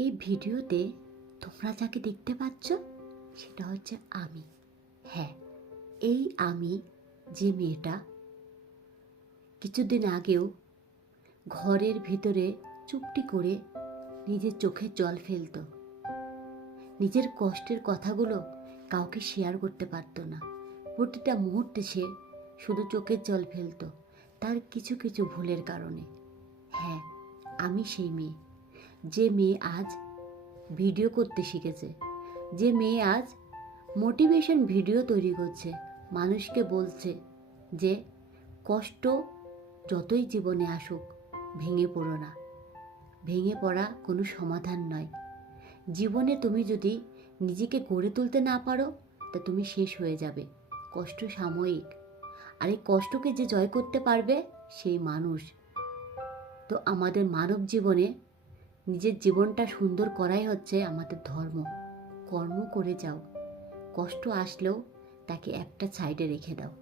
এই ভিডিওতে তোমরা যাকে দেখতে পাচ্ছ সেটা হচ্ছে আমি। হ্যাঁ, এই আমি যে মেয়েটা কিছুদিন আগেও ঘরের ভিতরে চুপটি করে নিজের চোখের জল ফেলতো, নিজের কষ্টের কথাগুলো কাউকে শেয়ার করতে পারতো না। প্রতিটা মুহূর্তে সে শুধু চোখের জল ফেলতো তার কিছু কিছু ভুলের কারণে। হ্যাঁ, আমি সেই মেয়ে, যে মেয়ে আজ ভিডিও করতে শিখেছে, যে মেয়ে আজ মোটিভেশন ভিডিও তৈরি করছে, মানুষকে বলছে যে কষ্ট যতই জীবনে আসুক ভেঙে পড়ো না, ভেঙে পড়া কোনো সমাধান নয়। জীবনে তুমি যদি নিজেকে গড়ে তুলতে না পারো তা তুমি শেষ হয়ে যাবে। কষ্ট সাময়িক, আর এই কষ্টকে যে জয় করতে পারবে সেই মানুষ। তো আমাদের মানব জীবনে নিজের জীবনটা সুন্দর করাই হচ্ছে আমাদের ধর্ম। কর্ম করে যাও, কষ্ট আসলেও তাকে একটা সাইডে রেখে দাও।